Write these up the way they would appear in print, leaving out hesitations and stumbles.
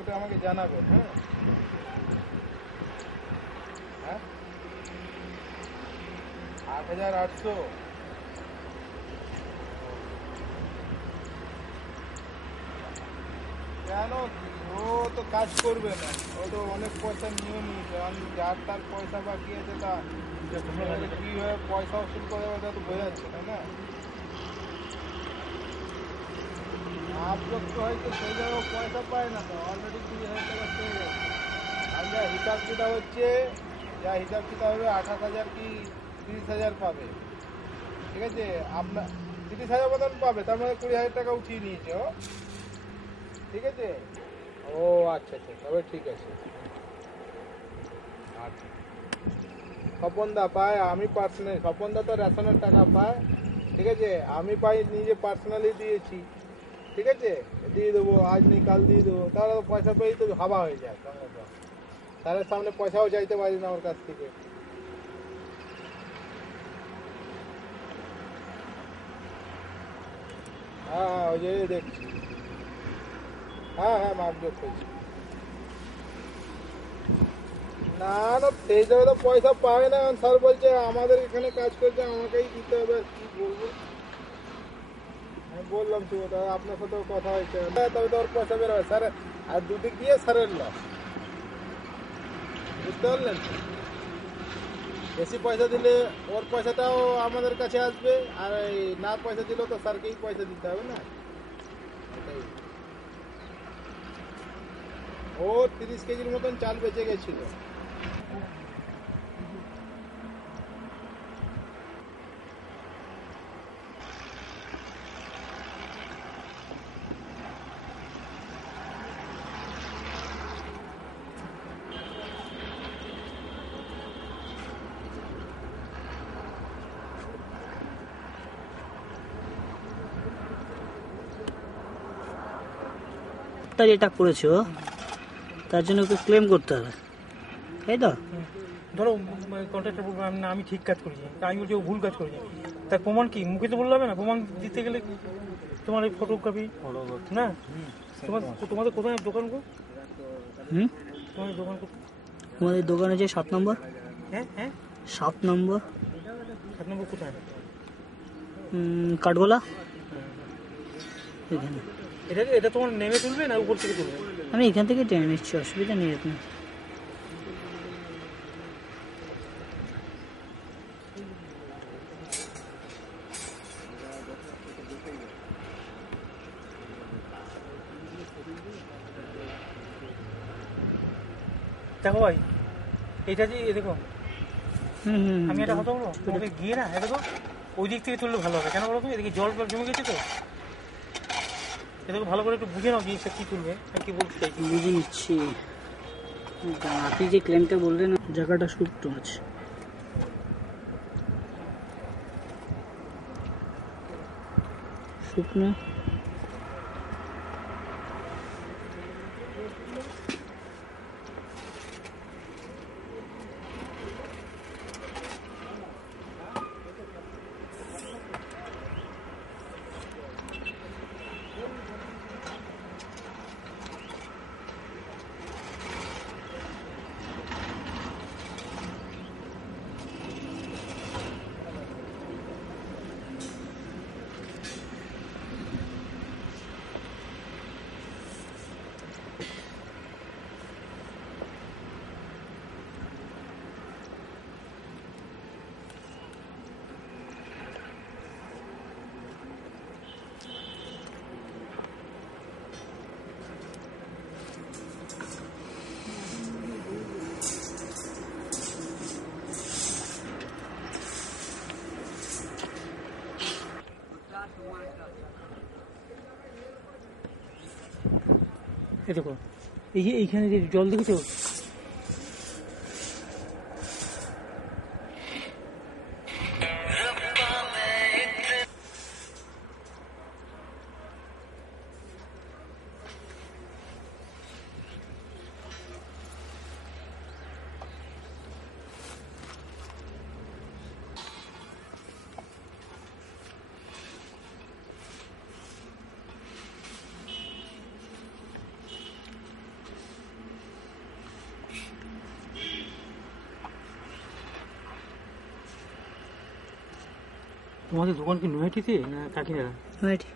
ওটা আমাকে জানাবেন। হ্যাঁ হ্যাঁ 8,800। কেন ও তো কাজ করবে না, ও তো অনেক পয়সা নিয়ে নিয়েছে, যার তার পয়সা বাকি আছে, তা কীভাবে পয়সা ওসুল করে ওটা তো বোঝাচ্ছে তাই না। আপলোক তো হয়তো সেই জায়গায় পয়সা পায় না, তো অলরেডি 20,000 টাকা পেয়ে গেছে। আর যা হিসাব কিতাব হচ্ছে, যা হিসাব কিতাব হবে 28,000 কি 30,000 পাবে। ঠিক আছে, আপনার 30,000 মতন পাবে, তার মধ্যে 20,000 টাকা উঠিয়ে নিয়েছে ও। ঠিক আছে, ও আচ্ছা আচ্ছা, তবে ঠিক আছে। আচ্ছা, স্বপনদা পায়, আমি পার্সোনালি, স্বপনদা তো রেশনের টাকা পায়। ঠিক আছে, আমি পাই, নিজে পার্সোনালি দিয়েছি। ঠিক আছে, দিয়ে দেবো, আজ নেই কাল দিয়ে দেবো, তাহলে পয়সা পেয়েই তো হাওয়া হয়ে যায়। স্যারের সামনে পয়সাও চাইতে পারি না আমার কাছ থেকে। হ্যাঁ হ্যাঁ, ওই যে দেখছি। হ্যাঁ হ্যাঁ, মাপজোক করছি। না না, সেই জায়গায় তো পয়সা পাবে না, কারণ স্যার বলছে আমাদের এখানে কাজ করছে, আমাকেই দিতে হবে। আর কি বলবো, আমি বললাম তো, দাদা আপনার সাথেও কথা হয়েছে, তবে তো ওর পয়সা বেরোবে স্যার। আর দুদিক দিয়ে স্যারের লস, বুঝতে পারলেন তো? বেশি পয়সা দিলে ওর পয়সাটাও আমাদের কাছে আসবে, আর এই না পয়সা দিলেও তো স্যারকেই পয়সা দিতে হবে না। এটাই, ও 30 কেজির মতন চাল বেঁচে গেছিল। কালারটা যেটা করেছো তার জন্য ওকে ক্লেম করতে হবে, তাই তো? ধরো কন্ট্রাক্টর বলবো আমি ঠিক কাজ করেছি, তা আমি বলছি ও ভুল কাজ করেছি, তার প্রমাণ কি মুখে তো বললে হবে না, প্রমাণ দিতে গেলে তোমার এই ফটোগ্রাফি না। তোমাদের কোথায় দোকান গো? তোমাদের দোকান কোথায়? তোমাদের দোকান আছে 7 নম্বর। হ্যাঁ হ্যাঁ 7 নম্বর 7 নম্বর কোথায়? কাঠগোলা এখানে। এটা তোমার নেমে তুলবে না উপর থেকে তুলবে? আমি এখান থেকে টেনে নিচ্ছি, অসুবিধা নেই এখন। দেখো ভাই এটা যে দেখো আমি একটা কথা বলবো তোমাকে গিয়ে না, এটা দেখো ওই দিক থেকে তুললে ভালো হবে। কেন বলো তো, এদিকে জল জমে গেছে তো, এটাকে ভালো করে একটু বুঝে নাও জিনিসটা কি তুলবে আর কি বলতে চাইছি। বুঝে নিচ্ছি। আপনি যে ক্লেমটা বললেন জায়গাটা শুকনো আছে। শুকনো এই দেখো এই যে এইখানে যে জল দেখেছো, তোমাদের দোকান কি নৈহাটিতে না কাকিনাড়া? নয়টি।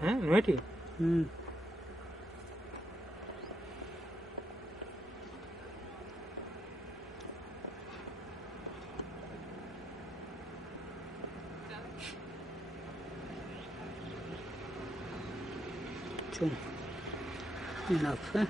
হ্যাঁ নৈহাটি। চল, enough, হ্যাঁ।